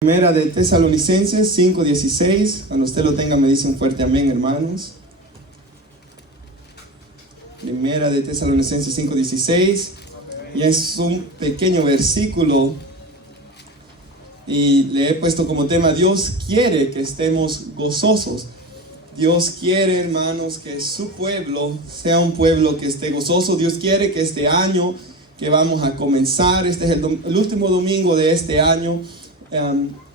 Primera de Tesalonicenses 5:16. Cuando usted lo tenga me dice un fuerte amén, hermanos. Primera de Tesalonicenses 5:16. Y es un pequeño versículo y le he puesto como tema: Dios quiere que estemos gozosos. Dios quiere, hermanos, que su pueblo sea un pueblo que esté gozoso. Dios quiere que este año que vamos a comenzar, este es el último domingo de este año,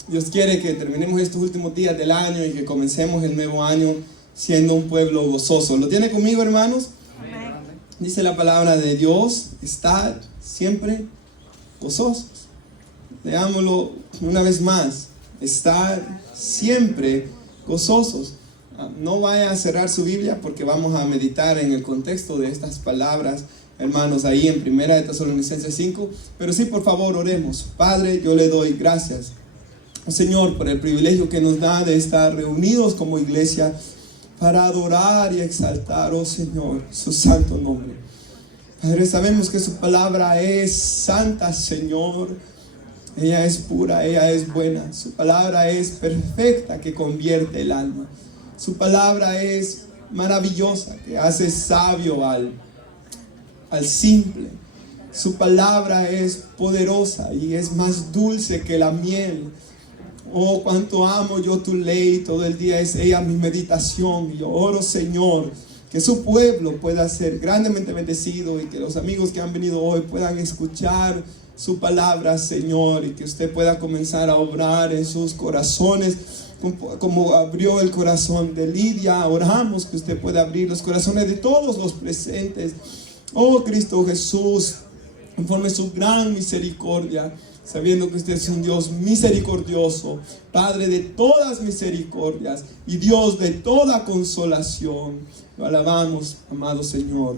Dios quiere que terminemos estos últimos días del año y que comencemos el nuevo año siendo un pueblo gozoso. ¿Lo tiene conmigo, hermanos? Amén. Dice la palabra de Dios: estad siempre gozosos. Leámoslo una vez más: estad siempre gozosos. No vaya a cerrar su Biblia porque vamos a meditar en el contexto de estas palabras, hermanos, ahí en Primera de Tesalonicenses 5. Pero sí, por favor, oremos. Padre, yo le doy gracias, Señor, por el privilegio que nos da de estar reunidos como iglesia para adorar y exaltar, oh Señor, su santo nombre. Padre, sabemos que su palabra es santa, Señor. Ella es pura, ella es buena. Su palabra es perfecta, que convierte el alma. Su palabra es maravillosa, que hace sabio al simple. Su palabra es poderosa y es más dulce que la miel. Oh, cuánto amo yo tu ley, todo el día es ella mi meditación. Y yo oro, Señor, que su pueblo pueda ser grandemente bendecido y que los amigos que han venido hoy puedan escuchar su palabra, Señor, y que usted pueda comenzar a obrar en sus corazones como abrió el corazón de Lidia. Oramos que usted pueda abrir los corazones de todos los presentes. Oh Cristo Jesús, conforme su gran misericordia, sabiendo que usted es un Dios misericordioso, Padre de todas misericordias y Dios de toda consolación. Lo alabamos, amado Señor.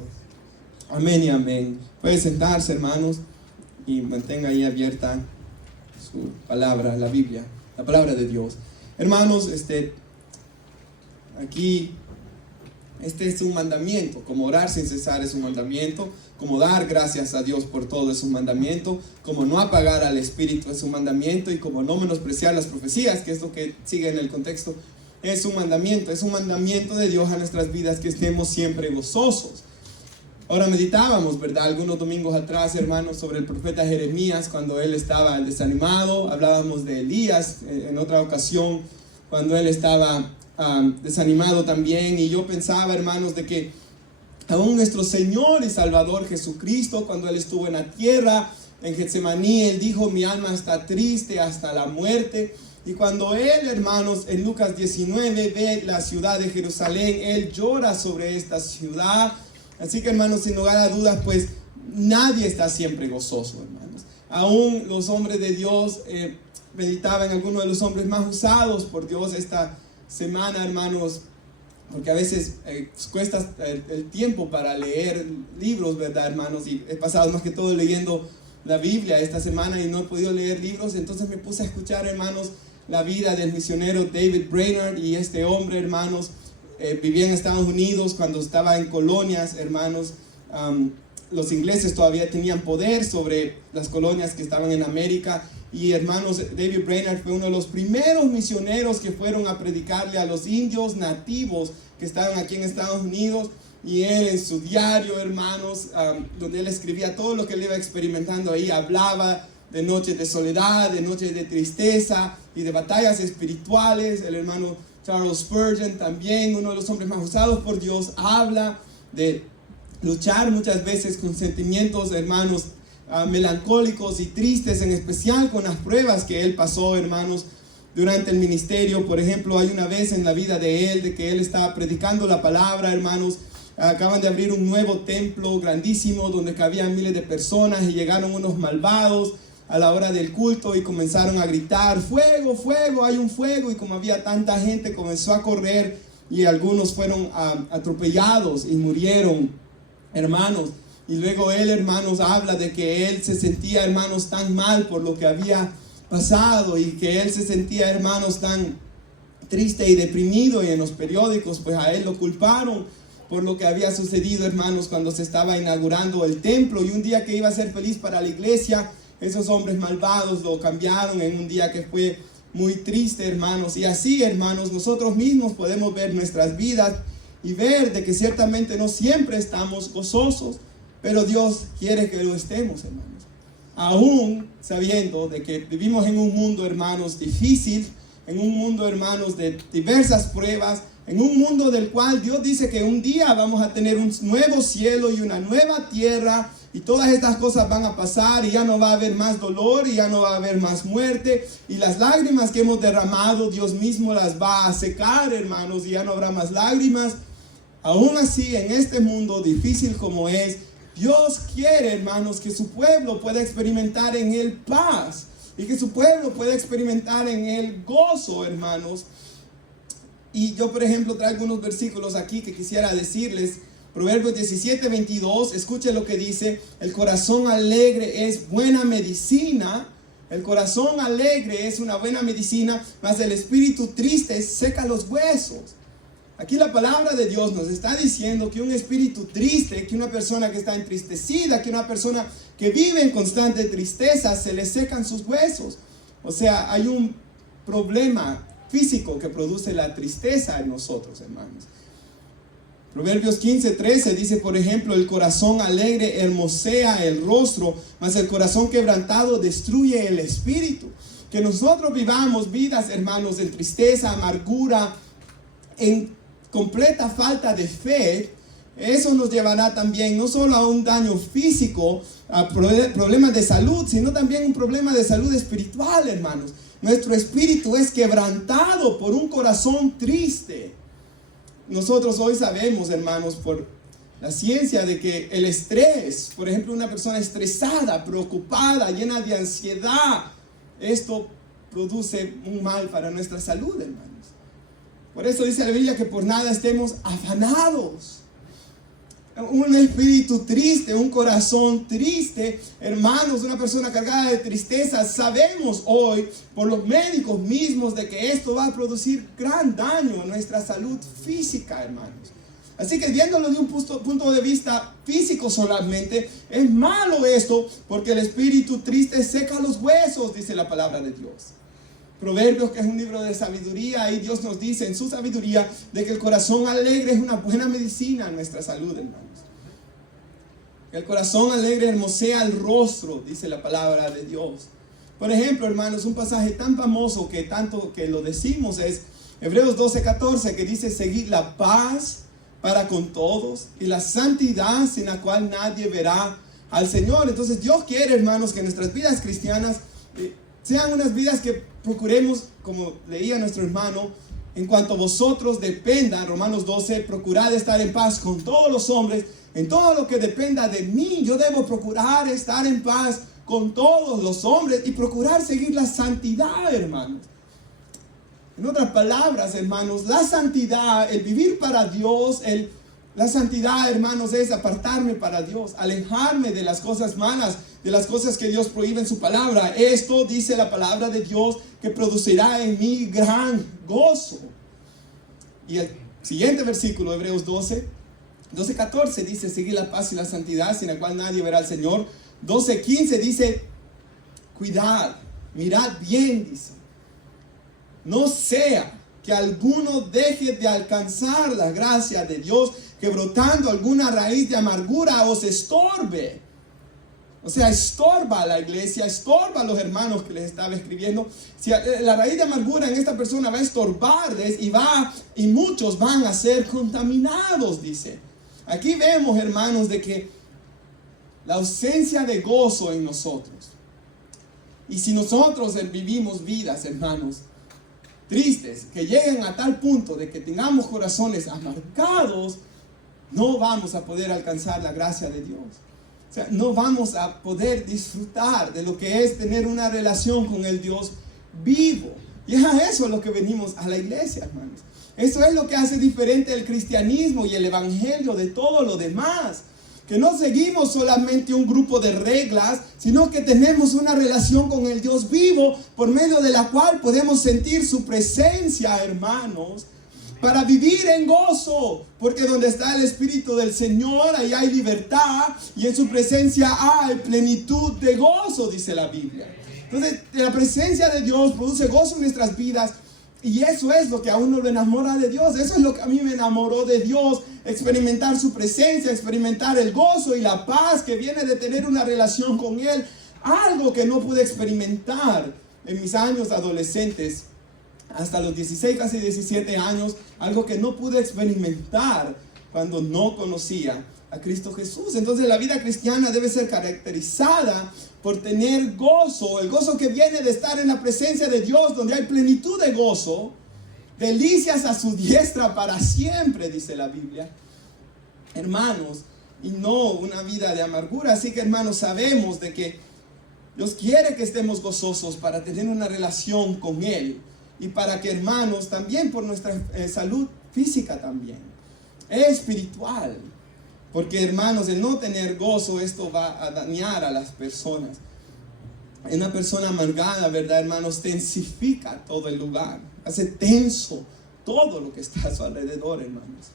Amén y amén. Puede sentarse, hermanos, y mantenga ahí abierta su palabra, la Biblia, la palabra de Dios. Hermanos, aquí este es un mandamiento. Como orar sin cesar es un mandamiento, como dar gracias a Dios por todo es un mandamiento, como no apagar al Espíritu es un mandamiento, y como no menospreciar las profecías, que es lo que sigue en el contexto, es un mandamiento de Dios a nuestras vidas, que estemos siempre gozosos. Ahora meditábamos, ¿verdad?, algunos domingos atrás, hermanos, sobre el profeta Jeremías cuando él estaba desanimado. Hablábamos de Elías en otra ocasión cuando él estaba desanimado también. Y yo pensaba, hermanos, de que aún nuestro Señor y Salvador Jesucristo, cuando él estuvo en la tierra, en Getsemaní, él dijo: mi alma está triste hasta la muerte. Y cuando él, hermanos, en Lucas 19 ve la ciudad de Jerusalén, él llora sobre esta ciudad. Así que, hermanos, sin lugar a dudas, pues nadie está siempre gozoso, hermanos. Aún los hombres de Dios, meditaba en algunos de los hombres más usados por Dios esta semana, hermanos, porque a veces cuesta el tiempo para leer libros, ¿verdad, hermanos? Y he pasado más que todo leyendo la Biblia esta semana y no he podido leer libros. Entonces me puse a escuchar, hermanos, la vida del misionero David Brainerd. Y este hombre, hermanos, vivía en Estados Unidos cuando estaba en colonias, hermanos. Los ingleses todavía tenían poder sobre las colonias que estaban en América. Y, hermanos, David Brainerd fue uno de los primeros misioneros que fueron a predicarle a los indios nativos que estaban aquí en Estados Unidos. Y él, en su diario, hermanos, donde él escribía todo lo que él iba experimentando ahí, hablaba de noches de soledad, de noches de tristeza y de batallas espirituales. El hermano Charles Spurgeon, también uno de los hombres más usados por Dios, habla de luchar muchas veces con sentimientos, hermanos, melancólicos y tristes, en especial con las pruebas que él pasó, hermanos, durante el ministerio. Por ejemplo, hay una vez en la vida de él, de que él estaba predicando la palabra, hermanos. Acaban de abrir un nuevo templo grandísimo donde cabían miles de personas, y llegaron unos malvados a la hora del culto y comenzaron a gritar: fuego, fuego, hay un fuego. Y como había tanta gente, comenzó a correr y algunos fueron atropellados y murieron, hermanos. Y luego él, hermanos, habla de que él se sentía, hermanos, tan mal por lo que había pasado, y que él se sentía, hermanos, tan triste y deprimido. Y en los periódicos, pues a él lo culparon por lo que había sucedido, hermanos, cuando se estaba inaugurando el templo. Y un día que iba a ser feliz para la iglesia, esos hombres malvados lo cambiaron en un día que fue muy triste, hermanos. Y así, hermanos, nosotros mismos podemos ver nuestras vidas y ver de que ciertamente no siempre estamos gozosos, pero Dios quiere que lo estemos, hermanos. Aún sabiendo de que vivimos en un mundo, hermanos, difícil, en un mundo, hermanos, de diversas pruebas, en un mundo del cual Dios dice que un día vamos a tener un nuevo cielo y una nueva tierra, y todas estas cosas van a pasar y ya no va a haber más dolor y ya no va a haber más muerte, y las lágrimas que hemos derramado Dios mismo las va a secar, hermanos, y ya no habrá más lágrimas. Aún así, en este mundo difícil como es, Dios quiere, hermanos, que su pueblo pueda experimentar en Él paz y que su pueblo pueda experimentar en Él gozo, hermanos. Y yo, por ejemplo, traigo unos versículos aquí que quisiera decirles. Proverbios 17:22, escuche lo que dice: el corazón alegre es buena medicina. El corazón alegre es una buena medicina, mas el espíritu triste seca los huesos. Aquí la palabra de Dios nos está diciendo que un espíritu triste, que una persona que está entristecida, que una persona que vive en constante tristeza, se le secan sus huesos. O sea, hay un problema físico que produce la tristeza en nosotros, hermanos. Proverbios 15:13 dice, por ejemplo: el corazón alegre hermosea el rostro, mas el corazón quebrantado destruye el espíritu. Que nosotros vivamos vidas, hermanos, en tristeza, amargura, en completa falta de fe, eso nos llevará también no solo a un daño físico, a problemas de salud, sino también un problema de salud espiritual, hermanos. Nuestro espíritu es quebrantado por un corazón triste. Nosotros hoy sabemos, hermanos, por la ciencia, de que el estrés, por ejemplo, una persona estresada, preocupada, llena de ansiedad, esto produce un mal para nuestra salud, hermanos. Por eso dice la Biblia que por nada estemos afanados. Un espíritu triste, un corazón triste, hermanos, una persona cargada de tristeza, sabemos hoy por los médicos mismos de que esto va a producir gran daño a nuestra salud física, hermanos. Así que viéndolo de un punto de vista físico solamente, es malo esto, porque el espíritu triste seca los huesos, dice la palabra de Dios. Proverbios, que es un libro de sabiduría, ahí Dios nos dice en su sabiduría de que el corazón alegre es una buena medicina a nuestra salud, hermanos. El corazón alegre hermosea el rostro, dice la palabra de Dios. Por ejemplo, hermanos, un pasaje tan famoso que tanto que lo decimos es Hebreos 12:14, que dice: seguid la paz para con todos y la santidad, sin la cual nadie verá al Señor. Entonces Dios quiere, hermanos, que nuestras vidas cristianas sean unas vidas que procuremos, como leía nuestro hermano, en cuanto vosotros dependan, Romanos 12, procurad estar en paz con todos los hombres. En todo lo que dependa de mí, yo debo procurar estar en paz con todos los hombres y procurar seguir la santidad, hermanos. En otras palabras, hermanos, la santidad, el vivir para Dios, la santidad, hermanos, es apartarme para Dios, alejarme de las cosas malas, de las cosas que Dios prohíbe en su palabra. Esto dice la palabra de Dios que producirá en mí gran gozo. Y el siguiente versículo, Hebreos 12:14 dice: seguir la paz y la santidad, sin la cual nadie verá al Señor. 12:15 dice: cuidad, mirad bien, dice, no sea que alguno deje de alcanzar la gracia de Dios, que brotando alguna raíz de amargura os estorbe. O sea, estorba a la iglesia, estorba a los hermanos que les estaba escribiendo. Si la raíz de amargura en esta persona va a estorbarles y muchos van a ser contaminados, dice. Aquí vemos, hermanos, de que la ausencia de gozo en nosotros. Y si nosotros vivimos vidas, hermanos, tristes, que lleguen a tal punto de que tengamos corazones amargados, no vamos a poder alcanzar la gracia de Dios. O sea, no vamos a poder disfrutar de lo que es tener una relación con el Dios vivo. Y es a eso lo que venimos a la iglesia, hermanos. Eso es lo que hace diferente el cristianismo y el evangelio de todo lo demás. Que no seguimos solamente un grupo de reglas, sino que tenemos una relación con el Dios vivo, por medio de la cual podemos sentir su presencia, hermanos, para vivir en gozo. Porque donde está el Espíritu del Señor, ahí hay libertad, y en su presencia hay plenitud de gozo, dice la Biblia. Entonces, la presencia de Dios produce gozo en nuestras vidas. Y eso es lo que a uno lo enamora de Dios. Eso es lo que a mí me enamoró de Dios. Experimentar su presencia, experimentar el gozo y la paz que viene de tener una relación con Él. Algo que no pude experimentar en mis años adolescentes, hasta los 16, casi 17 años. Algo que no pude experimentar cuando no conocía a Cristo Jesús. Entonces la vida cristiana debe ser caracterizada por tener gozo, el gozo que viene de estar en la presencia de Dios, donde hay plenitud de gozo, delicias a su diestra para siempre, dice la Biblia, hermanos, y no una vida de amargura. Así que, hermanos, sabemos de que Dios quiere que estemos gozosos para tener una relación con Él, y para que, hermanos, también por nuestra salud física también, espiritual. Porque, hermanos, el no tener gozo, esto va a dañar a las personas. Una persona amargada, ¿verdad, hermanos? Tensifica todo el lugar. Hace tenso todo lo que está a su alrededor, hermanos.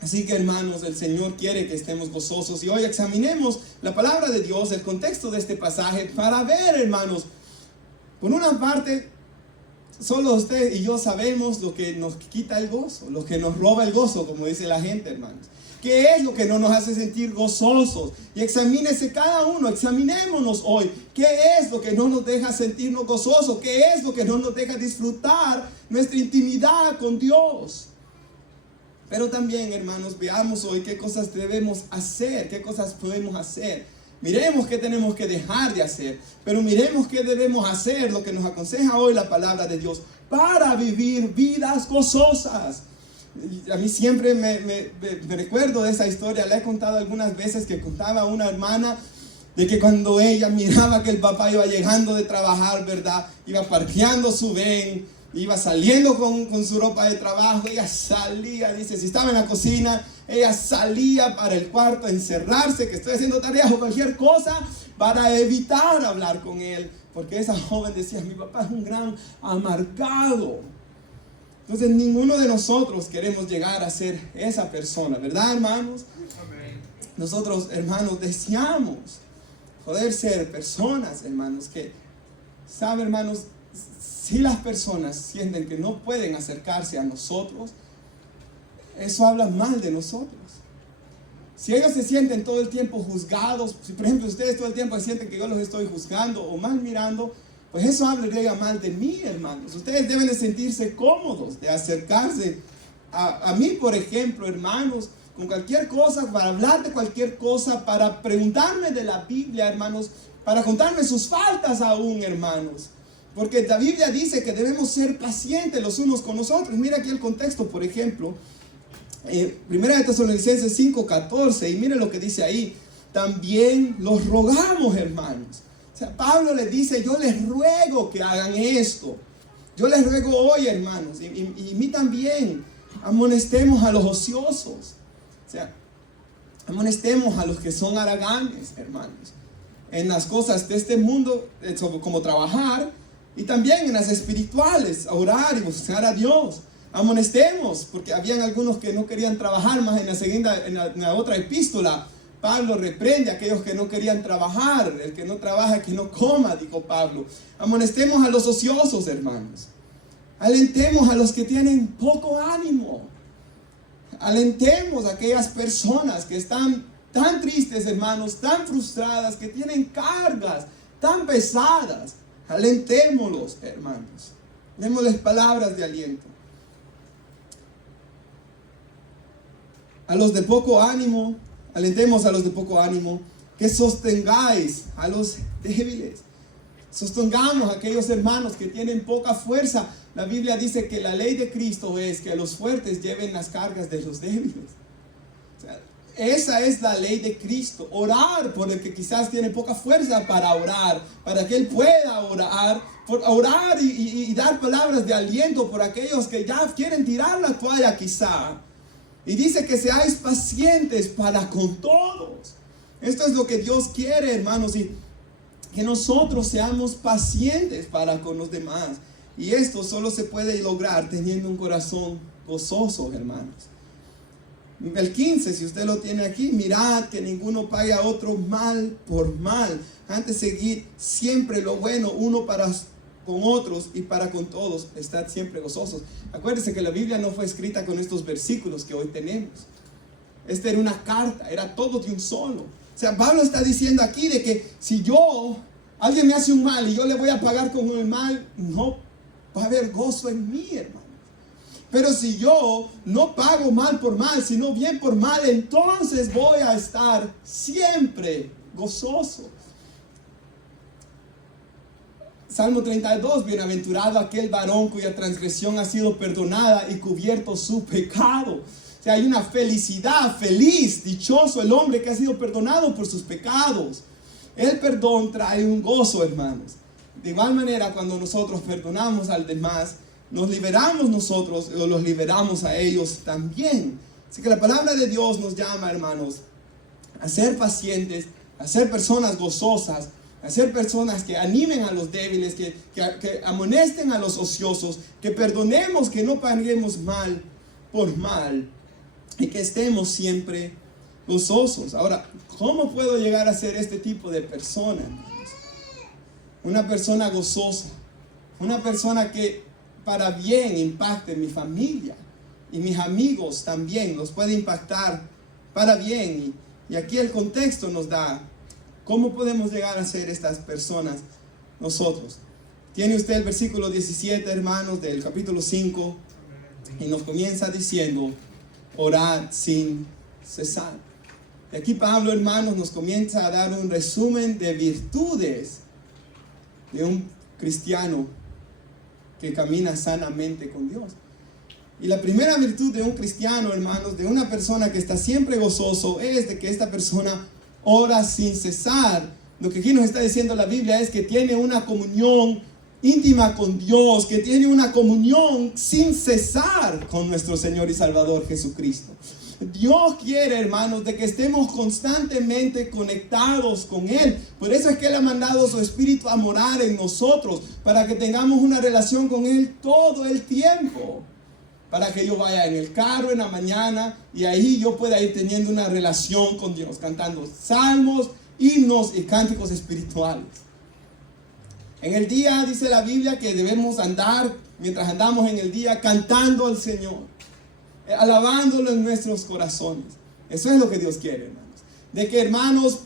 Así que, hermanos, el Señor quiere que estemos gozosos. Y hoy examinemos la palabra de Dios, el contexto de este pasaje, para ver, hermanos, por una parte, solo usted y yo sabemos lo que nos quita el gozo, lo que nos roba el gozo, como dice la gente, hermanos. ¿Qué es lo que no nos hace sentir gozosos? Y examínese cada uno, examinémonos hoy. ¿Qué es lo que no nos deja sentirnos gozosos? ¿Qué es lo que no nos deja disfrutar nuestra intimidad con Dios? Pero también, hermanos, veamos hoy qué cosas debemos hacer, qué cosas podemos hacer. Miremos qué tenemos que dejar de hacer, pero miremos qué debemos hacer, lo que nos aconseja hoy la palabra de Dios, para vivir vidas gozosas. A mí siempre me recuerdo de esa historia. Le he contado algunas veces, que contaba una hermana de que cuando ella miraba que el papá iba llegando de trabajar, ¿verdad? Iba parqueando su ven, iba saliendo con su ropa de trabajo, ella salía, dice, si estaba en la cocina, ella salía para el cuarto a encerrarse, que estoy haciendo tareas o cualquier cosa, para evitar hablar con él, porque esa joven decía, mi papá es un gran amargado. Entonces ninguno de nosotros queremos llegar a ser esa persona, ¿verdad, hermanos? Amén. Nosotros, hermanos, deseamos poder ser personas, hermanos, que, ¿sabe, hermanos? Si las personas sienten que no pueden acercarse a nosotros, eso habla mal de nosotros. Si ellos se sienten todo el tiempo juzgados, si por ejemplo ustedes todo el tiempo sienten que yo los estoy juzgando o mal mirando, pues eso hablaría mal de mí, hermanos. Ustedes deben de sentirse cómodos de acercarse a mí, por ejemplo, hermanos, con cualquier cosa, para hablar de cualquier cosa, para preguntarme de la Biblia, hermanos, para contarme sus faltas aún, hermanos. Porque la Biblia dice que debemos ser pacientes los unos con los otros. Mira aquí el contexto, por ejemplo, Primera de Tesalonicenses 5:14, y mire lo que dice ahí. También los rogamos, hermanos. O sea, Pablo les dice, yo les ruego que hagan esto. Yo les ruego hoy, hermanos, y mí también, amonestemos a los ociosos. O sea, amonestemos a los que son haraganes, hermanos, en las cosas de este mundo, como trabajar, y también en las espirituales, a orar y buscar a Dios. Amonestemos, porque habían algunos que no querían trabajar más. En la otra epístola, Pablo reprende a aquellos que no querían trabajar. El que no trabaja, que no coma, dijo Pablo. Amonestemos a los ociosos, hermanos. Alentemos a los que tienen poco ánimo. Alentemos a aquellas personas que están tan tristes, hermanos, tan frustradas, que tienen cargas tan pesadas. Alentémoslos, hermanos. Démosles palabras de aliento. A los de poco ánimo, alentemos a los de poco ánimo, que sostengáis a los débiles. Sostengamos a aquellos hermanos que tienen poca fuerza. La Biblia dice que la ley de Cristo es que los fuertes lleven las cargas de los débiles. O sea, esa es la ley de Cristo. Orar por el que quizás tiene poca fuerza para orar, para que él pueda orar y dar palabras de aliento por aquellos que ya quieren tirar la toalla quizá. Y dice que seáis pacientes para con todos. Esto es lo que Dios quiere, hermanos, y que nosotros seamos pacientes para con los demás. Y esto solo se puede lograr teniendo un corazón gozoso, hermanos. El 15, si usted lo tiene aquí, mirad que ninguno pague a otro mal por mal. Antes seguir siempre lo bueno, uno para con otros y para con todos. Estad siempre gozosos. Acuérdense que la Biblia no fue escrita con estos versículos que hoy tenemos. Esta era una carta, era todo de un solo. O sea, Pablo está diciendo aquí de que si alguien me hace un mal y yo le voy a pagar con el mal, no va a haber gozo en mí, hermano. Pero si yo no pago mal por mal, sino bien por mal, entonces voy a estar siempre gozoso. Salmo 32, bienaventurado aquel varón cuya transgresión ha sido perdonada y cubierto su pecado. O sea, hay una felicidad, feliz, dichoso el hombre que ha sido perdonado por sus pecados. El perdón trae un gozo, hermanos. De igual manera, cuando nosotros perdonamos al demás, nos liberamos nosotros o los liberamos a ellos también. Así que la palabra de Dios nos llama, hermanos, a ser pacientes, a ser personas gozosas, a ser personas que animen a los débiles, que amonesten a los ociosos, que perdonemos, que no paguemos mal por mal y que estemos siempre gozosos. Ahora, ¿cómo puedo llegar a ser este tipo de persona, hermanos? Una persona gozosa, una persona que para bien impacte mi familia y mis amigos también, los puede impactar para bien. Y aquí el contexto nos da cómo podemos llegar a ser estas personas nosotros. Tiene usted el versículo 17, hermanos, del capítulo 5, y nos comienza diciendo: orad sin cesar. Y aquí Pablo, hermanos, nos comienza a dar un resumen de virtudes de un cristiano que camina sanamente con Dios. Y la primera virtud de un cristiano, hermanos, de una persona que está siempre gozoso, es de que esta persona ora sin cesar. Lo que aquí nos está diciendo la Biblia es que tiene una comunión íntima con Dios, que tiene una comunión sin cesar con nuestro Señor y Salvador Jesucristo. Dios quiere, hermanos, de que estemos constantemente conectados con Él. Por eso es que Él ha mandado su Espíritu a morar en nosotros, para que tengamos una relación con Él todo el tiempo. Para que yo vaya en el carro en la mañana y ahí yo pueda ir teniendo una relación con Dios, cantando salmos, himnos y cánticos espirituales. En el día dice la Biblia que debemos andar, mientras andamos en el día, cantando al Señor, alabándolo en nuestros corazones. Eso es lo que Dios quiere, hermanos. De que, hermanos,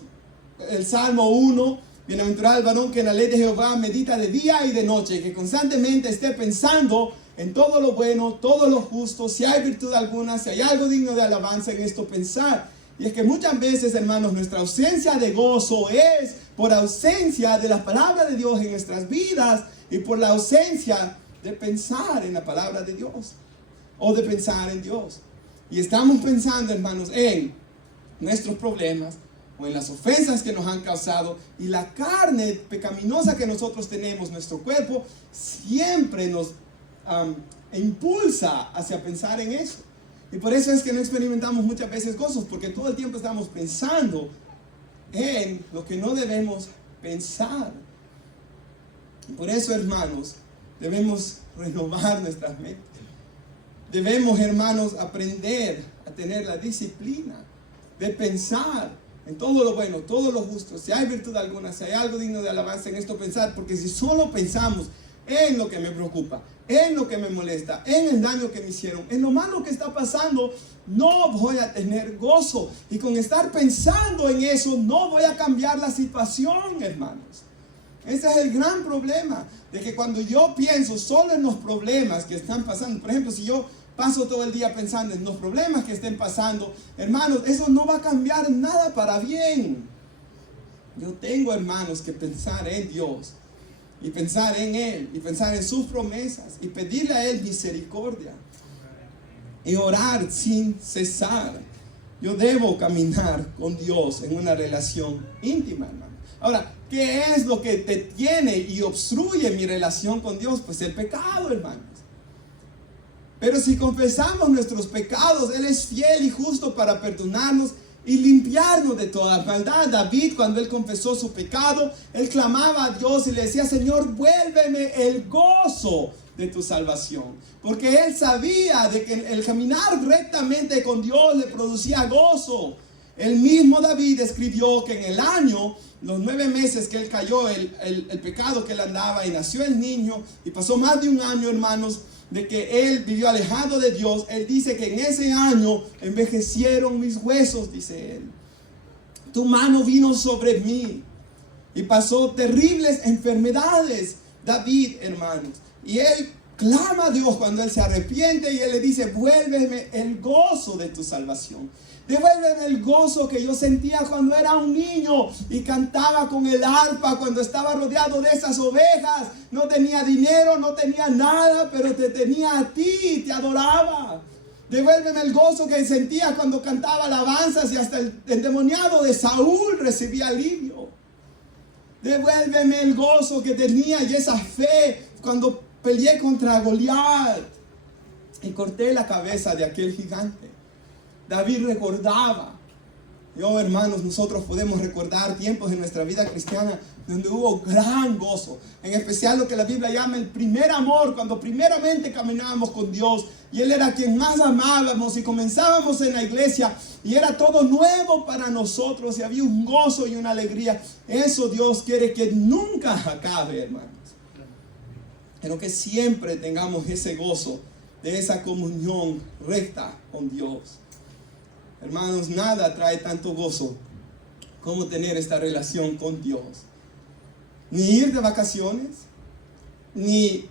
el Salmo 1, bienaventurado el varón que en la ley de Jehová medita de día y de noche, que constantemente esté pensando en todo lo bueno, todo lo justo, si hay virtud alguna, si hay algo digno de alabanza, en esto pensar. Y es que muchas veces, hermanos, nuestra ausencia de gozo es por ausencia de la palabra de Dios en nuestras vidas y por la ausencia de pensar en la palabra de Dios o de pensar en Dios. Y estamos pensando, hermanos, en nuestros problemas o en las ofensas que nos han causado, y la carne pecaminosa que nosotros tenemos, nuestro cuerpo, siempre nos impulsa hacia pensar en eso. Y por eso es que no experimentamos muchas veces gozos, porque todo el tiempo estamos pensando en lo que no debemos pensar. Y por eso, hermanos, debemos renovar nuestras mentes. Debemos, hermanos, aprender a tener la disciplina de pensar en todo lo bueno, todo lo justo, si hay virtud alguna, si hay algo digno de alabanza, en esto pensar. Porque si solo pensamos en lo que me preocupa, en lo que me molesta, en el daño que me hicieron, en lo malo que está pasando, no voy a tener gozo. Y con estar pensando en eso, no voy a cambiar la situación, hermanos. Ese es el gran problema, de que cuando yo pienso solo en los problemas que están pasando, por ejemplo, si yo paso todo el día pensando en los problemas que estén pasando, hermanos, eso no va a cambiar nada para bien. Yo tengo, hermanos, que pensar en Dios, y pensar en Él, y pensar en sus promesas, y pedirle a Él misericordia, y orar sin cesar. Yo debo caminar con Dios en una relación íntima, hermano. Ahora, ¿qué es lo que detiene y obstruye mi relación con Dios? Pues el pecado, hermanos. Pero si confesamos nuestros pecados, Él es fiel y justo para perdonarnos y limpiarnos de toda maldad. David, cuando él confesó su pecado, él clamaba a Dios y le decía: Señor, vuélveme el gozo de tu salvación. Porque él sabía de que el caminar rectamente con Dios le producía gozo. El mismo David escribió que en el año, los 9 meses que él cayó, el pecado que él andaba, y nació el niño, y pasó más de un año, hermanos, de que él vivió alejado de Dios. Él dice que en ese año envejecieron mis huesos, dice él. Tu mano vino sobre mí y pasó terribles enfermedades, David, hermanos. Y él clama a Dios cuando él se arrepiente, y él le dice: vuélveme el gozo de tu salvación. Devuélveme el gozo que yo sentía cuando era un niño y cantaba con el arpa, cuando estaba rodeado de esas ovejas. No tenía dinero, no tenía nada, pero te tenía a ti, te adoraba. Devuélveme el gozo que sentía cuando cantaba alabanzas y hasta el endemoniado de Saúl recibía alivio. Devuélveme el gozo que tenía y esa fe cuando peleé contra Goliat y corté la cabeza de aquel gigante. David recordaba. Hermanos, nosotros podemos recordar tiempos en nuestra vida cristiana donde hubo gran gozo, en especial lo que la Biblia llama el primer amor, cuando primeramente caminábamos con Dios y Él era quien más amábamos, y comenzábamos en la iglesia y era todo nuevo para nosotros y había un gozo y una alegría. Eso Dios quiere que nunca acabe, hermanos, pero que siempre tengamos ese gozo de esa comunión recta con Dios. Hermanos, nada trae tanto gozo como tener esta relación con Dios. Ni ir de vacaciones, ni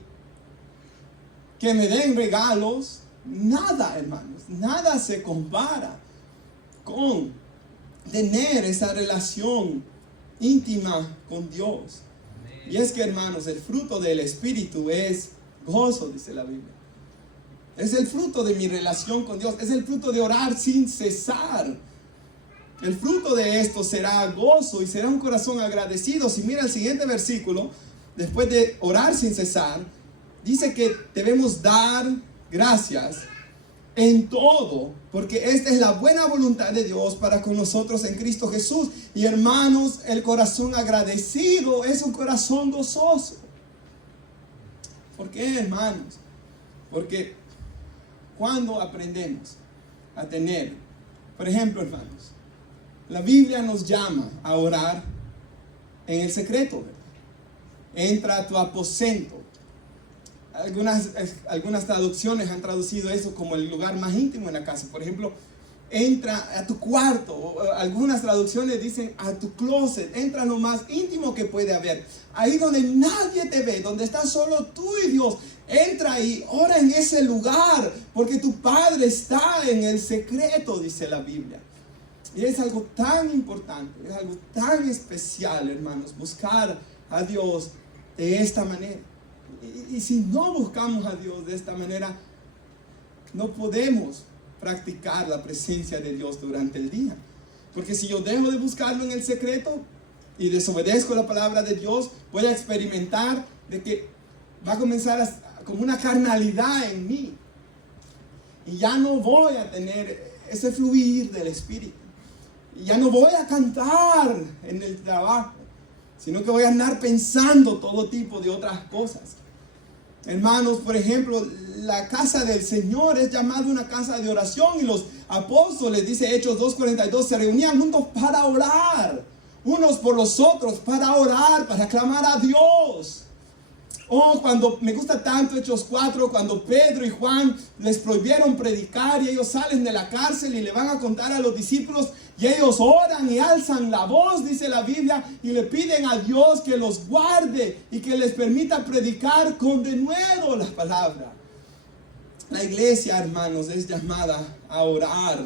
que me den regalos, nada, hermanos, nada se compara con tener esa relación íntima con Dios. Y es que, hermanos, el fruto del Espíritu es gozo, dice la Biblia. Es el fruto de mi relación con Dios. Es el fruto de orar sin cesar. El fruto de esto será gozo y será un corazón agradecido. Si mira el siguiente versículo, después de orar sin cesar, dice que debemos dar gracias en todo, porque esta es la buena voluntad de Dios para con nosotros en Cristo Jesús. Y hermanos, el corazón agradecido es un corazón gozoso. ¿Por qué, hermanos? Porque cuando aprendemos a tener, por ejemplo, hermanos, la Biblia nos llama a orar en el secreto, ¿verdad? Entra a tu aposento. Algunas traducciones han traducido eso como el lugar más íntimo en la casa. Por ejemplo, entra a tu cuarto. Algunas traducciones dicen a tu closet. Entra lo más íntimo que puede haber. Ahí donde nadie te ve, donde estás solo tú y Dios. Entra ahí, ora en ese lugar, porque tu Padre está en el secreto, dice la Biblia. Y es algo tan importante, es algo tan especial, hermanos, buscar a Dios de esta manera. Y si no buscamos a Dios de esta manera, no podemos practicar la presencia de Dios durante el día. Porque si yo dejo de buscarlo en el secreto y desobedezco la palabra de Dios, voy a experimentar de que va a comenzar como una carnalidad en mí. Y ya no voy a tener ese fluir del Espíritu. Y ya no voy a cantar en el trabajo, sino que voy a andar pensando todo tipo de otras cosas. Hermanos, por ejemplo, la casa del Señor es llamada una casa de oración, y los apóstoles, dice Hechos 2:42, se reunían juntos para orar, unos por los otros, para orar, para clamar a Dios. Cuando me gusta tanto Hechos 4, cuando Pedro y Juan les prohibieron predicar y ellos salen de la cárcel y le van a contar a los discípulos, y ellos oran y alzan la voz, dice la Biblia, y le piden a Dios que los guarde y que les permita predicar con denuedo la palabra. La iglesia, hermanos, es llamada a orar,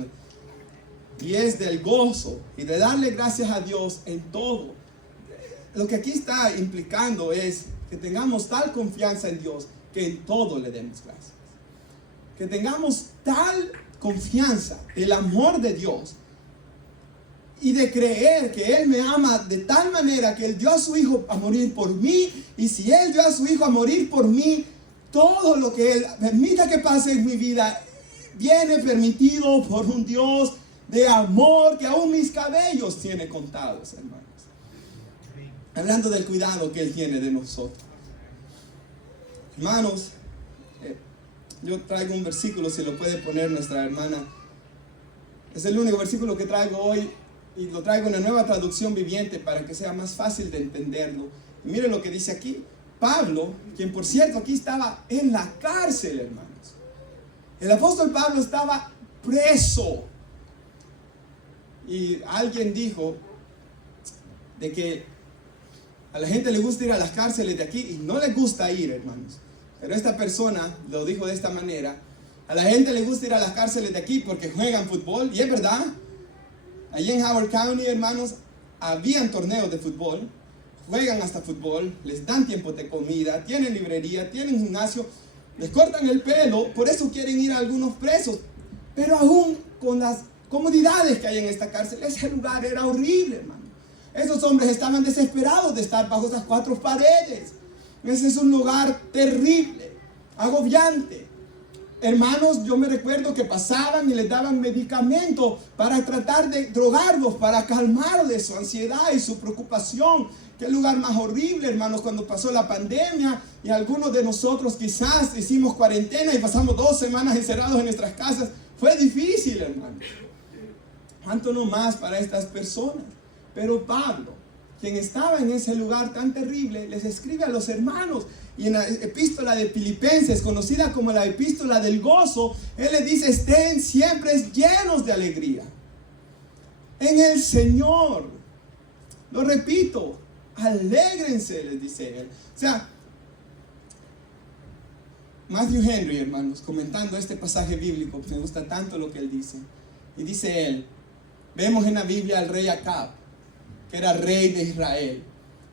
y es del gozo y de darle gracias a Dios en todo. Lo que aquí está implicando es que tengamos tal confianza en Dios que en todo le demos gracias. Que tengamos tal confianza del amor de Dios y de creer que Él me ama de tal manera que Él dio a su Hijo a morir por mí. Y si Él dio a su Hijo a morir por mí, todo lo que Él permita que pase en mi vida viene permitido por un Dios de amor que aún mis cabellos tiene contados, hermanos. Hablando del cuidado que Él tiene de nosotros. Hermanos, Yo traigo un versículo, si lo puede poner nuestra hermana. Es el único versículo que traigo hoy y lo traigo en la Nueva Traducción Viviente para que sea más fácil de entenderlo. Y miren lo que dice aquí. Pablo, quien por cierto aquí estaba en la cárcel, hermanos. El apóstol Pablo estaba preso. Y alguien dijo de que a la gente le gusta ir a las cárceles de aquí y no les gusta ir, hermanos. Pero esta persona lo dijo de esta manera: a la gente le gusta ir a las cárceles de aquí porque juegan fútbol. Y es verdad. Allí en Howard County, hermanos, habían torneos de fútbol. Juegan hasta fútbol, les dan tiempo de comida, tienen librería, tienen gimnasio, les cortan el pelo. Por eso quieren ir a algunos presos. Pero aún con las comodidades que hay en esta cárcel, ese lugar era horrible, hermano. Esos hombres estaban desesperados de estar bajo esas 4 paredes. Ese es un lugar terrible, agobiante. Hermanos, yo me recuerdo que pasaban y les daban medicamentos para tratar de drogarlos, para calmarles su ansiedad y su preocupación. Qué lugar más horrible, hermanos, cuando pasó la pandemia y algunos de nosotros quizás hicimos cuarentena y pasamos 2 semanas encerrados en nuestras casas. Fue difícil, hermanos. ¿Cuánto no más para estas personas? Pero Pablo, quien estaba en ese lugar tan terrible, les escribe a los hermanos. Y en la epístola de Filipenses, conocida como la epístola del gozo, él les dice: estén siempre llenos de alegría en el Señor. Lo repito, alégrense, les dice él. O sea, Matthew Henry, hermanos, comentando este pasaje bíblico, me gusta tanto lo que él dice. Y dice él: vemos en la Biblia al rey Acab, que era rey de Israel,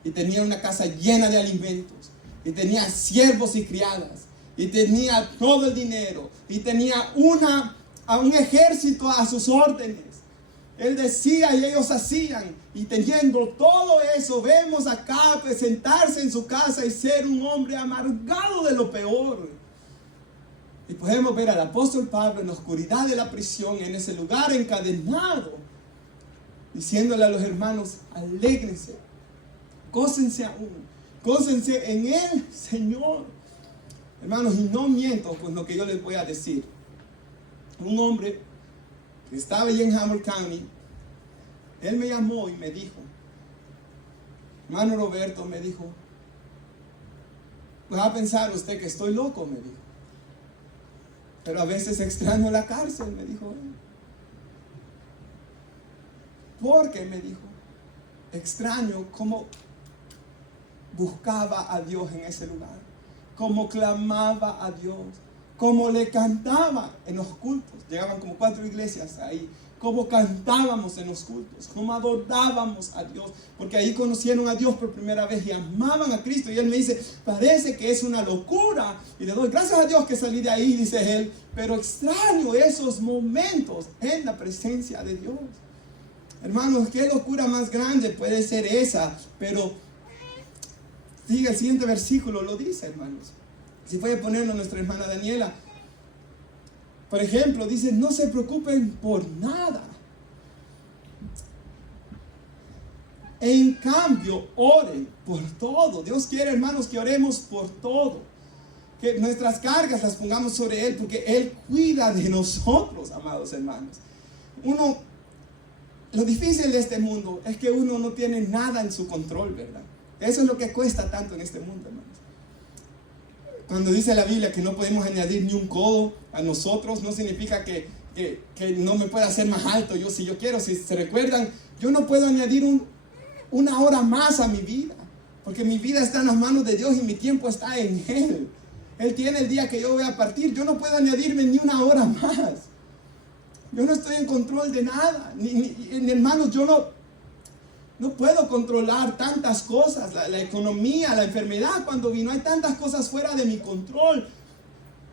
y tenía una casa llena de alimentos, y tenía siervos y criadas, y tenía todo el dinero, y tenía un ejército a sus órdenes. Él decía y ellos hacían, y teniendo todo eso, vemos acá presentarse en su casa y ser un hombre amargado de lo peor. Y podemos ver al apóstol Pablo en la oscuridad de la prisión, en ese lugar encadenado, diciéndole a los hermanos: alégrense, gócense aún, gócense en el Señor. Hermanos, y no miento con lo que yo les voy a decir. Un hombre que estaba allí en Howard County, él me llamó y me dijo: hermano Roberto, me dijo, va a pensar usted que estoy loco, me dijo, pero a veces extraño la cárcel, me dijo él. Porque, me dijo, extraño cómo buscaba a Dios en ese lugar, cómo clamaba a Dios, cómo le cantaba en los cultos. Llegaban como 4 iglesias ahí. Cómo cantábamos en los cultos, cómo adorábamos a Dios, porque ahí conocieron a Dios por primera vez y amaban a Cristo. Y él me dice: parece que es una locura, y le doy gracias a Dios que salí de ahí, dice él, pero extraño esos momentos en la presencia de Dios. Hermanos, qué locura más grande puede ser esa. Pero sigue el siguiente versículo, lo dice, hermanos. Si puede ponerlo nuestra hermana Daniela. Por ejemplo, dice: no se preocupen por nada. En cambio, oren por todo. Dios quiere, hermanos, que oremos por todo. Que nuestras cargas las pongamos sobre Él, porque Él cuida de nosotros, amados hermanos. Lo difícil de este mundo es que uno no tiene nada en su control, ¿verdad? Eso es lo que cuesta tanto en este mundo, hermanos. Cuando dice la Biblia que no podemos añadir ni un codo a nosotros, no significa que no me pueda hacer más alto yo si yo quiero. Si se recuerdan, yo no puedo añadir una hora más a mi vida, porque mi vida está en las manos de Dios y mi tiempo está en Él. Él tiene el día que yo voy a partir. Yo no puedo añadirme ni una hora más. Yo no estoy en control de nada. Ni hermanos, yo no puedo controlar tantas cosas, la economía, la enfermedad cuando vino. Hay tantas cosas fuera de mi control.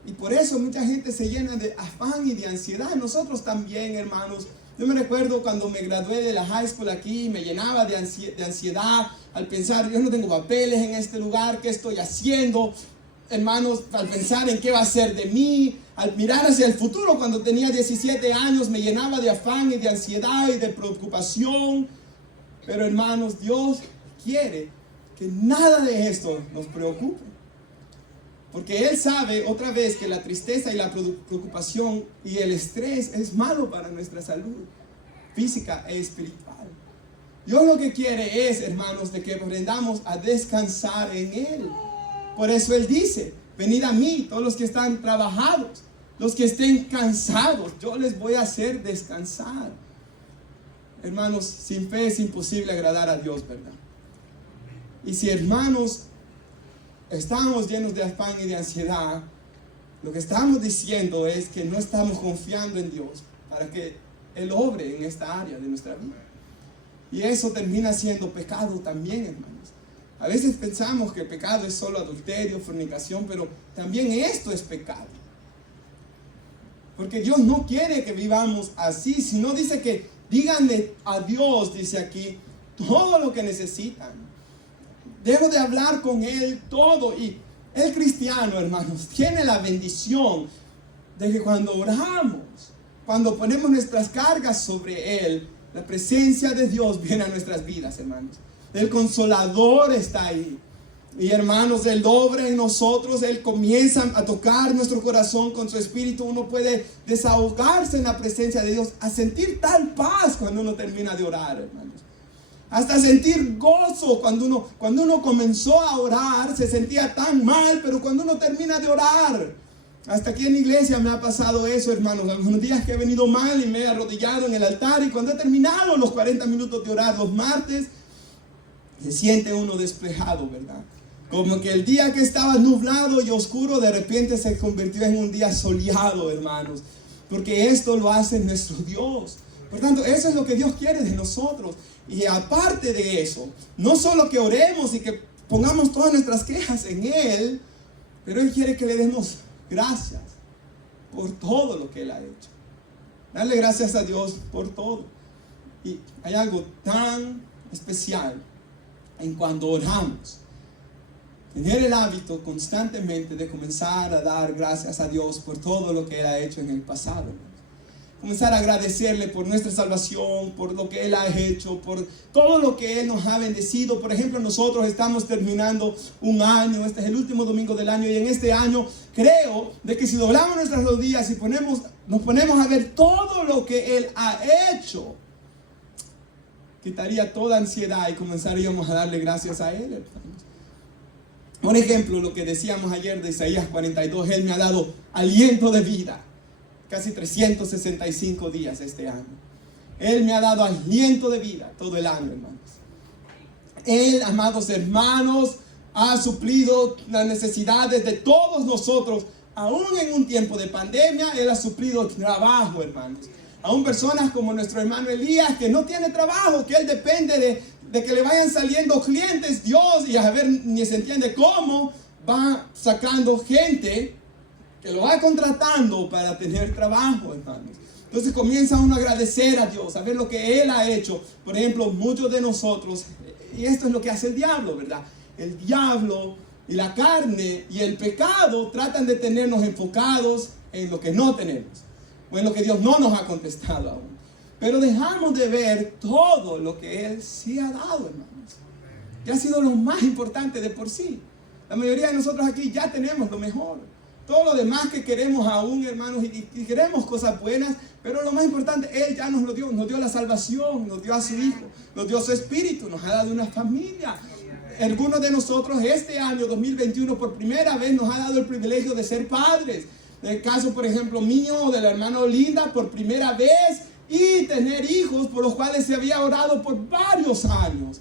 Y por eso mucha gente se llena de afán y de ansiedad. Nosotros también, hermanos. Yo me recuerdo cuando me gradué de la high school aquí, me llenaba de ansiedad al pensar: yo no tengo papeles en este lugar, ¿qué estoy haciendo? Hermanos, al pensar en qué va a ser de mí, al mirar hacia el futuro, cuando tenía 17 años, me llenaba de afán y de ansiedad y de preocupación. Pero hermanos, Dios quiere que nada de esto nos preocupe. Porque Él sabe otra vez que la tristeza y la preocupación y el estrés es malo para nuestra salud física e espiritual. Dios lo que quiere es, hermanos, de que aprendamos a descansar en Él. Por eso Él dice, venid a mí, todos los que están trabajados, los que estén cansados, yo les voy a hacer descansar. Hermanos, sin fe es imposible agradar a Dios, ¿verdad? Y si, hermanos, estamos llenos de afán y de ansiedad, lo que estamos diciendo es que no estamos confiando en Dios para que Él obre en esta área de nuestra vida. Y eso termina siendo pecado también, hermanos. A veces pensamos que el pecado es solo adulterio, fornicación, pero también esto es pecado. Porque Dios no quiere que vivamos así, sino dice que díganle a Dios, dice aquí, todo lo que necesitan. Debo de hablar con Él todo. Y el cristiano, hermanos, tiene la bendición de que cuando oramos, cuando ponemos nuestras cargas sobre Él, la presencia de Dios viene a nuestras vidas, hermanos. El Consolador está ahí. Y hermanos, Él obra en nosotros, Él comienza a tocar nuestro corazón con su espíritu. Uno puede desahogarse en la presencia de Dios, a sentir tal paz cuando uno termina de orar, hermanos. Hasta sentir gozo cuando uno comenzó a orar, se sentía tan mal, pero cuando uno termina de orar, hasta aquí en la iglesia me ha pasado eso, hermanos. Algunos días que he venido mal y me he arrodillado en el altar, y cuando he terminado los 40 minutos de orar los martes, se siente uno despejado, ¿verdad? Como que el día que estaba nublado y oscuro de repente se convirtió en un día soleado, hermanos. Porque esto lo hace nuestro Dios. Por tanto, eso es lo que Dios quiere de nosotros. Y aparte de eso, no solo que oremos y que pongamos todas nuestras quejas en Él, pero Él quiere que le demos gracias por todo lo que Él ha hecho. Darle gracias a Dios por todo. Y hay algo tan especial en cuando oramos. Tener el hábito constantemente de comenzar a dar gracias a Dios por todo lo que Él ha hecho en el pasado. Comenzar a agradecerle por nuestra salvación, por lo que Él ha hecho, por todo lo que Él nos ha bendecido. Por ejemplo, nosotros estamos terminando un año, este es el último domingo del año, y en este año creo de que si doblamos nuestras rodillas y nos ponemos a ver todo lo que Él ha hecho, quitaría toda ansiedad y comenzaríamos a darle gracias a Él, hermanos. Por ejemplo, lo que decíamos ayer de Isaías 42, Él me ha dado aliento de vida. Casi 365 días este año. Él me ha dado aliento de vida todo el año, hermanos. Él, amados hermanos, ha suplido las necesidades de todos nosotros. Aún en un tiempo de pandemia, Él ha suplido trabajo, hermanos. Aún personas como nuestro hermano Elías, que no tiene trabajo, que él depende de que le vayan saliendo clientes. Dios, y a ver, ni se entiende cómo, va sacando gente que lo va contratando para tener trabajo, hermanos. Entonces comienza uno a agradecer a Dios, a ver lo que Él ha hecho. Por ejemplo, muchos de nosotros, y esto es lo que hace el diablo, ¿verdad? El diablo y la carne y el pecado tratan de tenernos enfocados en lo que no tenemos, o en lo que Dios no nos ha contestado aún. Pero dejamos de ver todo lo que Él sí ha dado, hermanos. Que ha sido lo más importante de por sí. La mayoría de nosotros aquí ya tenemos lo mejor. Todo lo demás que queremos aún, hermanos, y queremos cosas buenas, pero lo más importante, Él ya nos lo dio. Nos dio la salvación, nos dio a su Hijo, nos dio a su Espíritu, nos ha dado una familia. Algunos de nosotros este año 2021 por primera vez nos ha dado el privilegio de ser padres. En el caso, por ejemplo, mío o del hermano Linda, por primera vez, y tener hijos por los cuales se había orado por varios años.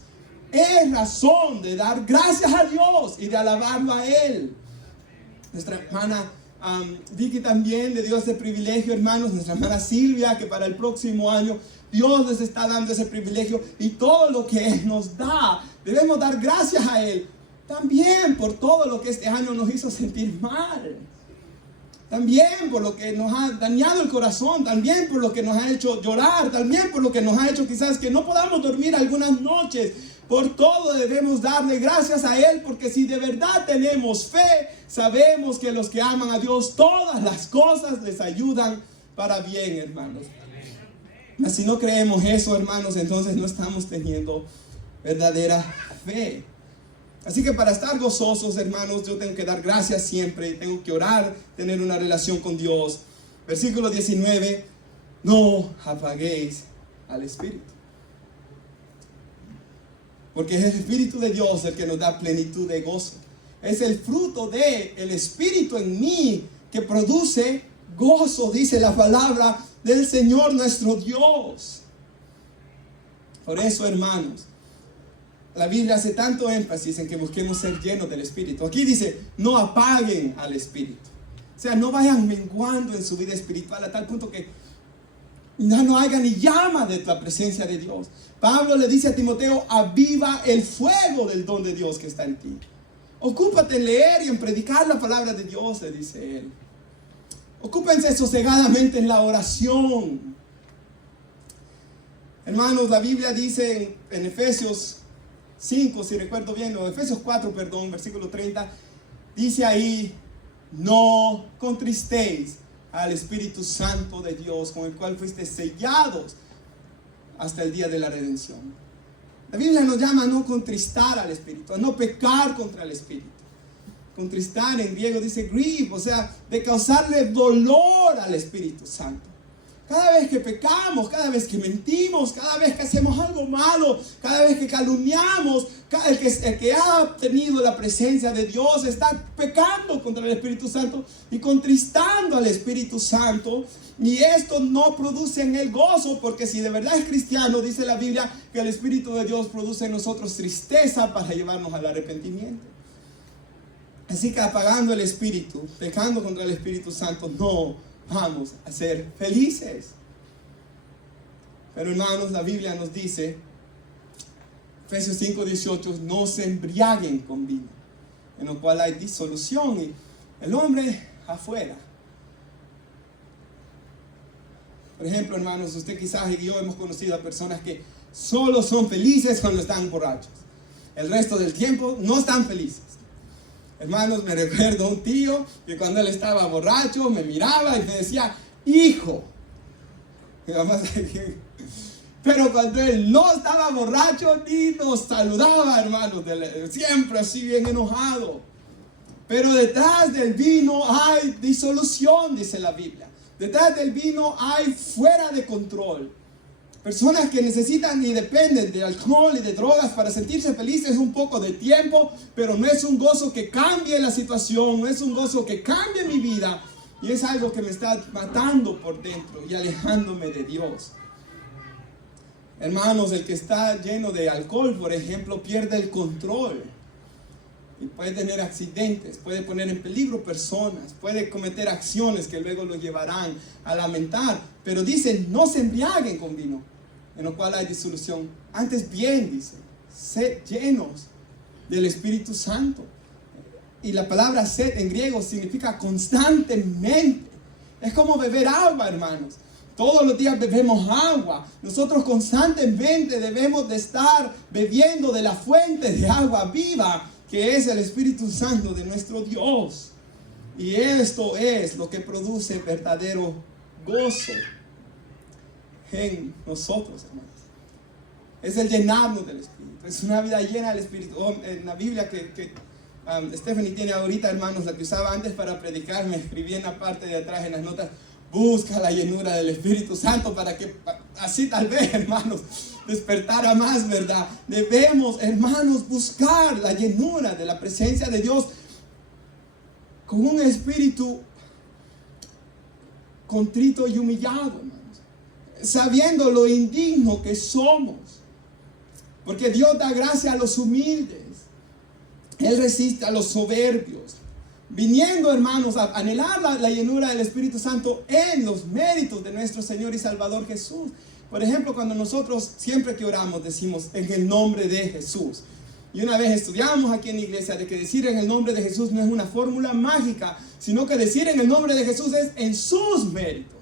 Es razón de dar gracias a Dios y de alabarlo a Él. Nuestra hermana Vicky también le dio ese privilegio, hermanos. Nuestra hermana Silvia, que para el próximo año Dios les está dando ese privilegio. Y todo lo que Él nos da, debemos dar gracias a Él. También por todo lo que este año nos hizo sentir mal. También por lo que nos ha dañado el corazón. También por lo que nos ha hecho llorar. También por lo que nos ha hecho quizás que no podamos dormir algunas noches. Por todo debemos darle gracias a Él, porque si de verdad tenemos fe, sabemos que los que aman a Dios, todas las cosas les ayudan para bien, hermanos. Mas si no creemos eso, hermanos, entonces no estamos teniendo verdadera fe. Así que para estar gozosos, hermanos, yo tengo que dar gracias siempre, tengo que orar, tener una relación con Dios. Versículo 19, no apaguéis al Espíritu. Porque es el Espíritu de Dios el que nos da plenitud de gozo. Es el fruto del Espíritu en mí que produce gozo, dice la palabra del Señor nuestro Dios. Por eso, hermanos, la Biblia hace tanto énfasis en que busquemos ser llenos del Espíritu. Aquí dice, no apaguen al Espíritu. O sea, no vayan menguando en su vida espiritual a tal punto que ya no haya ni llama de la presencia de Dios. Pablo le dice a Timoteo, aviva el fuego del don de Dios que está en ti. Ocúpate en leer y en predicar la palabra de Dios, le dice él. Ocúpense sosegadamente en la oración. Hermanos, la Biblia dice en Efesios 5, si recuerdo bien, o Efesios 4, perdón, versículo 30, dice ahí, no contristéis al Espíritu Santo de Dios, con el cual fuiste sellados hasta el día de la redención. La Biblia nos llama a no contristar al Espíritu, a no pecar contra el Espíritu. Contristar en griego dice grieve, o sea, de causarle dolor al Espíritu Santo. Cada vez que pecamos, cada vez que mentimos, cada vez que hacemos algo malo, cada vez que calumniamos, el que ha tenido la presencia de Dios está pecando contra el Espíritu Santo y contristando al Espíritu Santo. Y esto no produce en él gozo, porque si de verdad es cristiano, dice la Biblia que el Espíritu de Dios produce en nosotros tristeza para llevarnos al arrepentimiento. Así que apagando el Espíritu, pecando contra el Espíritu Santo, no vamos a ser felices. Pero hermanos, la Biblia nos dice, Efesios 5:18, no se embriaguen con vino, en lo cual hay disolución y el hombre afuera. Por ejemplo, hermanos, usted quizás y yo hemos conocido a personas que solo son felices cuando están borrachos. El resto del tiempo no están felices. Hermanos, me recuerdo un tío que cuando él estaba borracho me miraba y me decía, hijo. Pero cuando él no estaba borracho ni nos saludaba, hermanos, siempre así bien enojado. Pero detrás del vino hay disolución, dice la Biblia. Detrás del vino hay fuera de control. Personas que necesitan y dependen de alcohol y de drogas para sentirse felices un poco de tiempo, pero no es un gozo que cambie la situación, no es un gozo que cambie mi vida, y es algo que me está matando por dentro y alejándome de Dios. Hermanos, el que está lleno de alcohol, por ejemplo, pierde el control y puede tener accidentes, puede poner en peligro personas, puede cometer acciones que luego lo llevarán a lamentar. Pero dice, no se embriaguen con vino, en lo cual hay disolución. Antes bien, dice, sed llenos del Espíritu Santo. Y la palabra sed en griego significa constantemente. Es como beber agua, hermanos. Todos los días bebemos agua. Nosotros constantemente debemos de estar bebiendo de la fuente de agua viva, que es el Espíritu Santo de nuestro Dios. Y esto es lo que produce verdadero gozo en nosotros, hermanos. Es el llenarnos del Espíritu. Es una vida llena del Espíritu. En la Biblia que Stephanie tiene ahorita, hermanos, la que usaba antes para predicar, me escribí en la parte de atrás en las notas, busca la llenura del Espíritu Santo para que así tal vez, hermanos, despertara más, ¿verdad? Debemos, hermanos, buscar la llenura de la presencia de Dios con un espíritu contrito y humillado, hermanos, sabiendo lo indigno que somos, porque Dios da gracia a los humildes, Él resiste a los soberbios, viniendo, hermanos, a anhelar la llenura del Espíritu Santo en los méritos de nuestro Señor y Salvador Jesús. Por ejemplo, cuando nosotros siempre que oramos decimos en el nombre de Jesús. Y una vez estudiamos aquí en la iglesia de que decir en el nombre de Jesús no es una fórmula mágica, sino que decir en el nombre de Jesús es en sus méritos,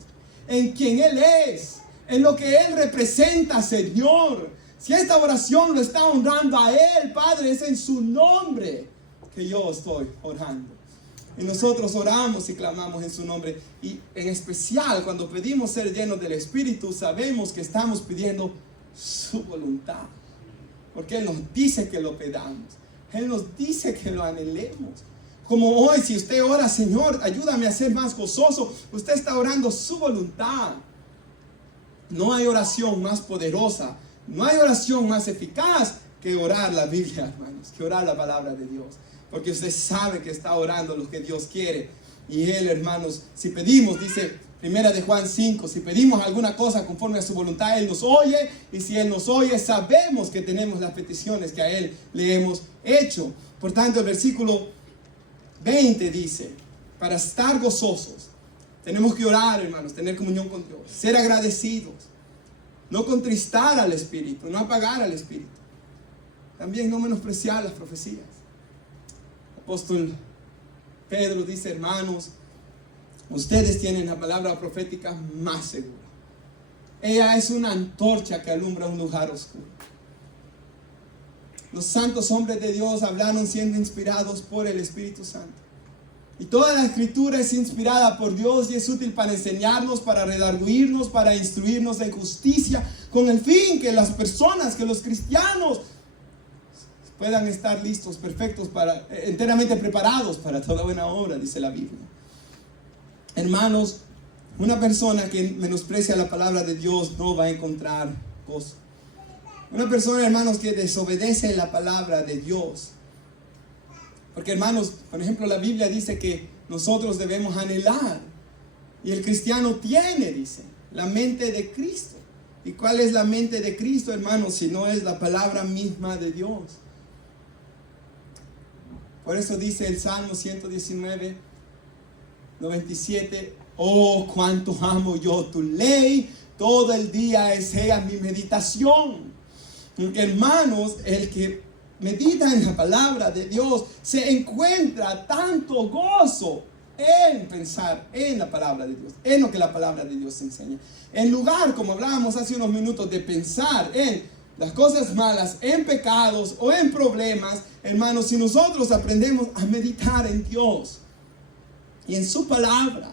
en quien Él es, en lo que Él representa, Señor. Si esta oración lo está honrando a Él, Padre, es en su nombre que yo estoy orando. Y nosotros oramos y clamamos en su nombre. Y en especial cuando pedimos ser llenos del Espíritu, sabemos que estamos pidiendo su voluntad. Porque Él nos dice que lo pedamos. Él nos dice que lo anhelemos. Como hoy, si usted ora, Señor, ayúdame a ser más gozoso, usted está orando su voluntad. No hay oración más poderosa, no hay oración más eficaz que orar la Biblia, hermanos, que orar la palabra de Dios. Porque usted sabe que está orando lo que Dios quiere. Y Él, hermanos, si pedimos, dice 1 de Juan 5, si pedimos alguna cosa conforme a su voluntad, Él nos oye. Y si Él nos oye, sabemos que tenemos las peticiones que a Él le hemos hecho. Por tanto, el versículo 20 dice, para estar gozosos, tenemos que orar, hermanos, tener comunión con Dios, ser agradecidos, no contristar al Espíritu, no apagar al Espíritu. También no menospreciar las profecías. El apóstol Pedro dice, hermanos, ustedes tienen la palabra profética más segura. Ella es una antorcha que alumbra un lugar oscuro. Los santos hombres de Dios hablaron siendo inspirados por el Espíritu Santo. Y toda la Escritura es inspirada por Dios y es útil para enseñarnos, para redarguirnos, para instruirnos en justicia, con el fin que las personas, que los cristianos puedan estar listos, perfectos, enteramente preparados para toda buena obra, dice la Biblia. Hermanos, una persona que menosprecia la palabra de Dios no va a encontrar gozo. Una persona, hermanos, que desobedece la palabra de Dios. Porque, hermanos, por ejemplo, la Biblia dice que nosotros debemos anhelar. Y el cristiano tiene, dice, la mente de Cristo. ¿Y cuál es la mente de Cristo, hermanos? Si no es la palabra misma de Dios. Por eso dice el Salmo 119, 97, oh, cuánto amo yo tu ley, todo el día es ella mi meditación. Porque, hermanos, el que medita en la palabra de Dios se encuentra tanto gozo en pensar en la palabra de Dios, en lo que la palabra de Dios enseña. En lugar, como hablábamos hace unos minutos, de pensar en las cosas malas, en pecados o en problemas, hermanos, si nosotros aprendemos a meditar en Dios y en su palabra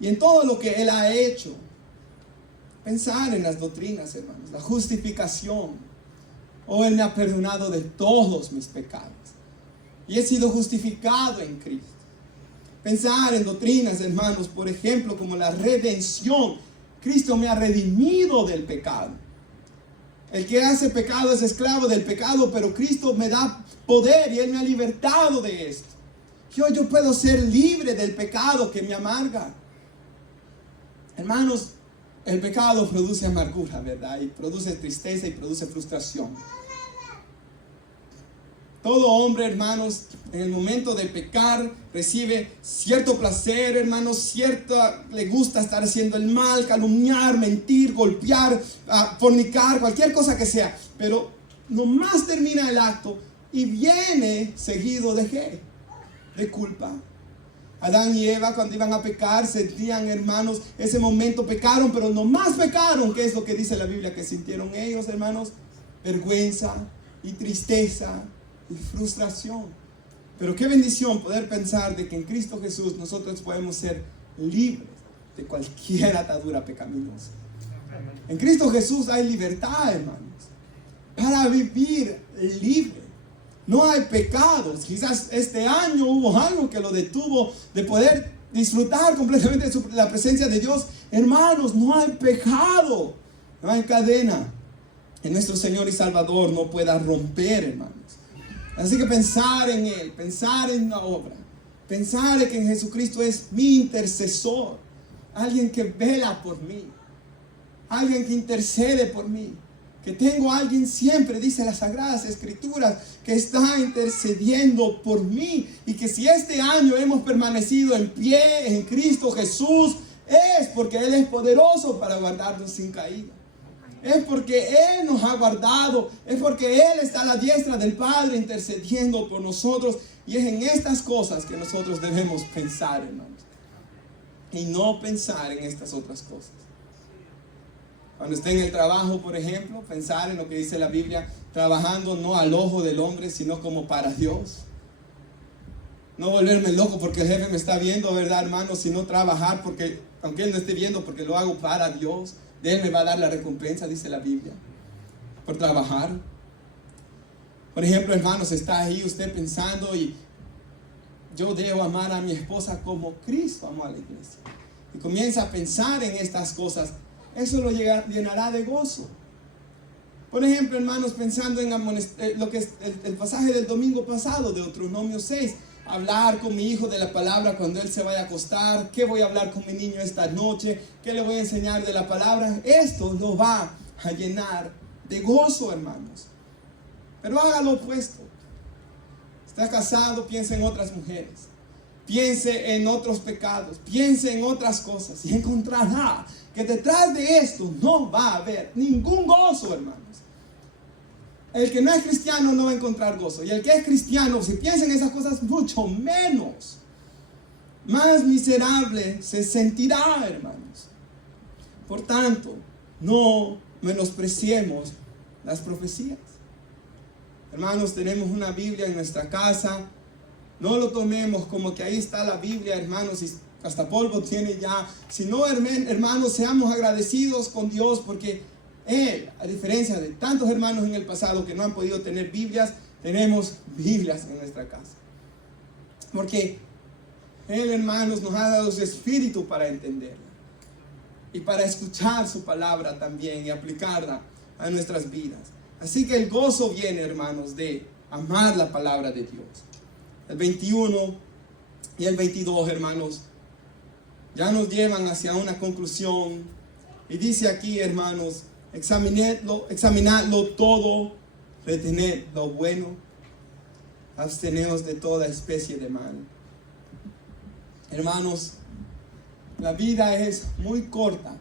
y en todo lo que Él ha hecho, pensar en las doctrinas, hermanos, la justificación. Oh, Él me ha perdonado de todos mis pecados y he sido justificado en Cristo. Pensar en doctrinas, hermanos, por ejemplo, como la redención. Cristo me ha redimido del pecado. El que hace pecado es esclavo del pecado, pero Cristo me da poder y Él me ha libertado de esto. Yo puedo ser libre del pecado que me amarga. Hermanos, el pecado produce amargura, ¿verdad? Y produce tristeza y produce frustración. Todo hombre, hermanos, en el momento de pecar, recibe cierto placer, hermanos, le gusta estar haciendo el mal, calumniar, mentir, golpear, fornicar, cualquier cosa que sea. Pero nomás termina el acto y viene seguido ¿de qué? De culpa. Adán y Eva, cuando iban a pecar, sentían, hermanos, ese momento pecaron, pero nomás pecaron. ¿Qué es lo que dice la Biblia que sintieron ellos, hermanos? Vergüenza y tristeza y frustración. Pero qué bendición poder pensar de que en Cristo Jesús nosotros podemos ser libres de cualquier atadura pecaminosa. En Cristo Jesús hay libertad, hermanos, para vivir libre. No hay pecados. Quizás este año hubo algo que lo detuvo de poder disfrutar completamente de la presencia de Dios. Hermanos, no hay pecado, no hay cadena que nuestro Señor y Salvador no pueda romper, hermanos. Así que pensar en Él, pensar en la obra, pensar en que en Jesucristo es mi intercesor, alguien que vela por mí, alguien que intercede por mí, que tengo a alguien siempre, dice las Sagradas Escrituras, que está intercediendo por mí, y que si este año hemos permanecido en pie en Cristo Jesús, es porque Él es poderoso para guardarnos sin caída. Es porque Él nos ha guardado, es porque Él está a la diestra del Padre intercediendo por nosotros, y es en estas cosas que nosotros debemos pensar, hermanos, y no pensar en estas otras cosas. Cuando esté en el trabajo, por ejemplo, pensar en lo que dice la Biblia, trabajando no al ojo del hombre, sino como para Dios. No volverme loco porque el jefe me está viendo, ¿verdad, hermanos? Sino trabajar porque, aunque Él no esté viendo, porque lo hago para Dios. De Él me va a dar la recompensa, dice la Biblia, por trabajar. Por ejemplo, hermanos, está ahí usted pensando y yo debo amar a mi esposa como Cristo amó a la iglesia. Y comienza a pensar en estas cosas. Eso lo llenará de gozo. Por ejemplo, hermanos, pensando en lo que es el pasaje del domingo pasado, de Deuteronomio 6. Hablar con mi hijo de la palabra cuando él se vaya a acostar. ¿Qué voy a hablar con mi niño esta noche? ¿Qué le voy a enseñar de la palabra? Esto lo va a llenar de gozo, hermanos. Pero haga lo opuesto. Está casado, piense en otras mujeres. Piense en otros pecados. Piense en otras cosas. Y encontrará que detrás de esto no va a haber ningún gozo, hermanos. El que no es cristiano no va a encontrar gozo. Y el que es cristiano, si piensa en esas cosas, mucho menos. Más miserable se sentirá, hermanos. Por tanto, no menospreciemos las profecías. Hermanos, tenemos una Biblia en nuestra casa. No lo tomemos como que ahí está la Biblia, hermanos, y hasta polvo tiene ya. Si no, hermanos, seamos agradecidos con Dios porque Él, a diferencia de tantos hermanos en el pasado que no han podido tener Biblias, tenemos Biblias en nuestra casa. Porque Él, hermanos, nos ha dado su espíritu para entenderla y para escuchar su palabra también y aplicarla a nuestras vidas. Así que el gozo viene, hermanos, de amar la palabra de Dios. El 21 y el 22, hermanos, ya nos llevan hacia una conclusión. Y dice aquí, hermanos, examinadlo todo, retened lo bueno, absteneos de toda especie de mal. Hermanos, la vida es muy corta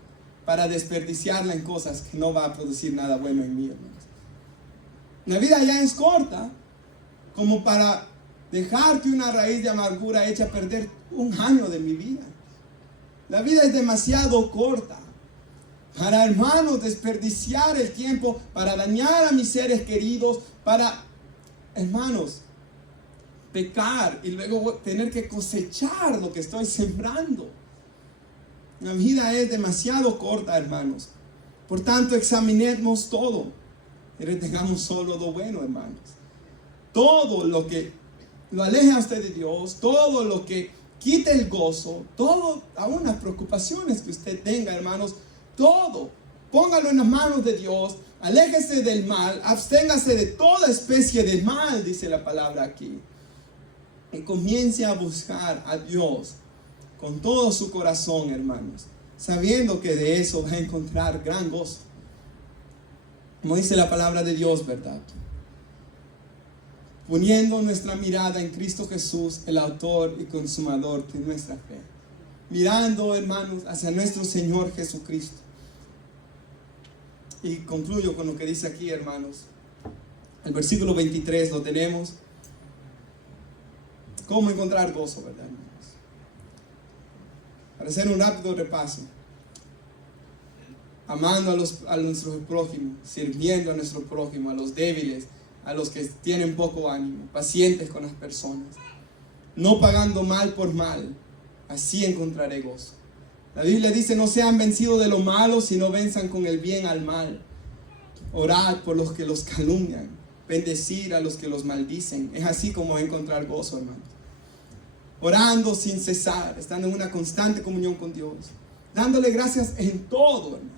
para desperdiciarla en cosas que no va a producir nada bueno en mí, hermanos. La vida ya es corta como para dejar que una raíz de amargura eche a perder un año de mi vida. La vida es demasiado corta para, hermanos, desperdiciar el tiempo, para dañar a mis seres queridos, para, hermanos, pecar y luego tener que cosechar lo que estoy sembrando. La vida es demasiado corta, hermanos. Por tanto, examinemos todo y retengamos solo lo bueno, hermanos. Todo lo que lo aleje a usted de Dios, todo lo que quite el gozo, todo, aún las preocupaciones que usted tenga, hermanos, todo, póngalo en las manos de Dios, aléjese del mal, absténgase de toda especie de mal, dice la palabra aquí. Y comience a buscar a Dios con todo su corazón, hermanos, sabiendo que de eso va a encontrar gran gozo. Como dice la palabra de Dios, ¿verdad? Poniendo nuestra mirada en Cristo Jesús, el autor y consumador de nuestra fe. Mirando, hermanos, hacia nuestro Señor Jesucristo. Y concluyo con lo que dice aquí, hermanos. El versículo 23 lo tenemos. ¿Cómo encontrar gozo, verdad, hermanos? Para hacer un rápido repaso. Amando a nuestro prójimo, sirviendo a nuestro prójimo, a los débiles, a los que tienen poco ánimo, pacientes con las personas, no pagando mal por mal, así encontraré gozo. La Biblia dice: no sean vencidos de lo malo, sino venzan con el bien al mal. Orad por los que los calumnian, bendecir a los que los maldicen. Es así como encontrar gozo, hermanos. Orando sin cesar, estando en una constante comunión con Dios, dándole gracias en todo, hermanos.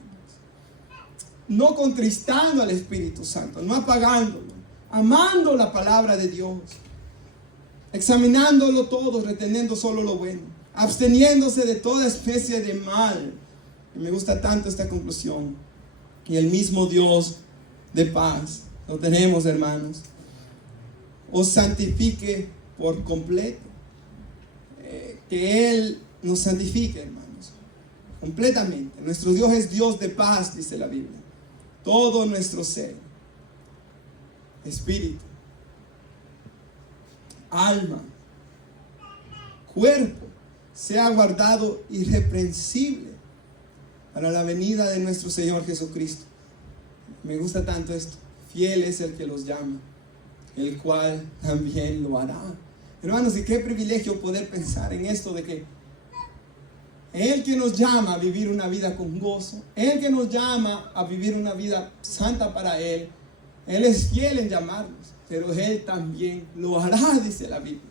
No contristando al Espíritu Santo, no apagándolo, amando la palabra de Dios, examinándolo todo, reteniendo solo lo bueno, absteniéndose de toda especie de mal. Y me gusta tanto esta conclusión. Y el mismo Dios de paz, lo tenemos, hermanos, os santifique por completo. Que Él nos santifique, hermanos, completamente. Nuestro Dios es Dios de paz, dice la Biblia. Todo nuestro ser, espíritu, alma, cuerpo, sea guardado irreprensible para la venida de nuestro Señor Jesucristo. Me gusta tanto esto. Fiel es el que los llama, el cual también lo hará. Hermanos, y qué privilegio poder pensar en esto de que Él que nos llama a vivir una vida con gozo, Él que nos llama a vivir una vida santa para Él, Él es fiel en llamarnos, pero Él también lo hará, dice la Biblia.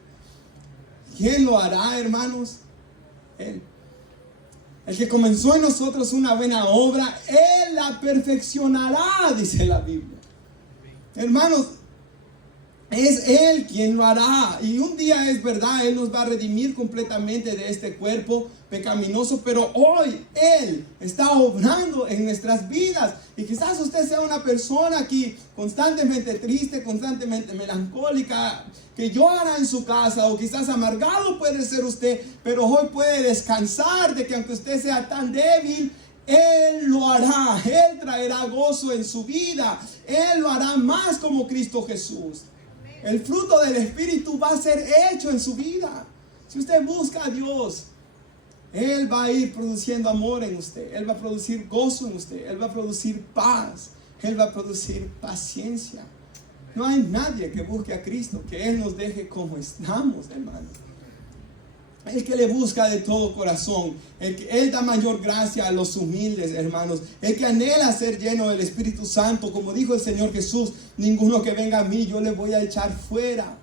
¿Quién lo hará, hermanos? Él. El que comenzó en nosotros una buena obra, Él la perfeccionará, dice la Biblia. Hermanos, es Él quien lo hará. Y un día, es verdad, Él nos va a redimir completamente de este cuerpo pecaminoso. Pero hoy Él está obrando en nuestras vidas. Y quizás usted sea una persona aquí constantemente triste, constantemente melancólica, que llora en su casa, o quizás amargado puede ser usted. Pero hoy puede descansar de que aunque usted sea tan débil, Él lo hará. Él traerá gozo en su vida. Él lo hará más como Cristo Jesús. El fruto del Espíritu va a ser hecho en su vida. Si usted busca a Dios, Él va a ir produciendo amor en usted. Él va a producir gozo en usted. Él va a producir paz. Él va a producir paciencia. No hay nadie que busque a Cristo que Él nos deje como estamos, hermanos. El que le busca de todo corazón, el que Él da mayor gracia a los humildes, hermanos, el que anhela ser lleno del Espíritu Santo, como dijo el Señor Jesús: ninguno que venga a mí yo le voy a echar fuera.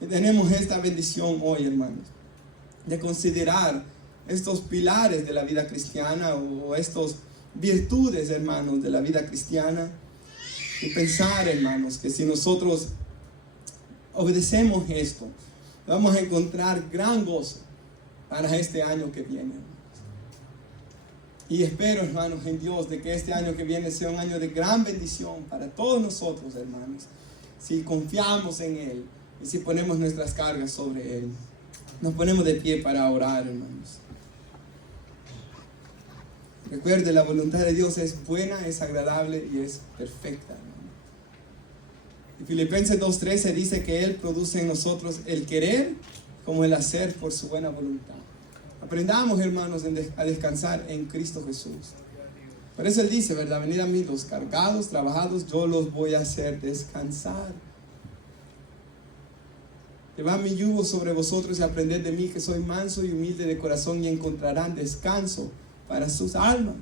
Y tenemos esta bendición hoy, hermanos, de considerar estos pilares de la vida cristiana, o estas virtudes, hermanos, de la vida cristiana, y pensar, hermanos, que si nosotros obedecemos esto, vamos a encontrar gran gozo para este año que viene. Y espero, hermanos, en Dios, de que este año que viene sea un año de gran bendición para todos nosotros, hermanos, si confiamos en Él y si ponemos nuestras cargas sobre Él. Nos ponemos de pie para orar, hermanos. Recuerde, la voluntad de Dios es buena, es agradable y es perfecta, hermano. Y Filipenses 2:13 dice que Él produce en nosotros el querer como el hacer por su buena voluntad. Aprendamos, hermanos, a descansar en Cristo Jesús. Por eso Él dice, ¿verdad? Venid a mí los cargados, trabajados, yo los voy a hacer descansar. Llevad mi yugo sobre vosotros y aprended de mí, que soy manso y humilde de corazón, y encontrarán descanso para sus almas.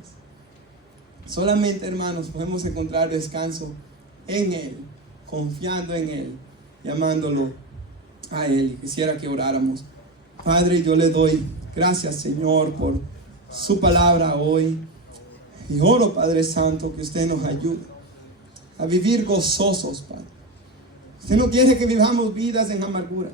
Solamente, hermanos, podemos encontrar descanso en Él, confiando en Él, llamándolo a Él. Quisiera que oráramos. Padre, yo le doy gracias, Señor, por su palabra hoy. Y oro, Padre Santo, que usted nos ayude a vivir gozosos, Padre. Usted no quiere que vivamos vidas en amargura.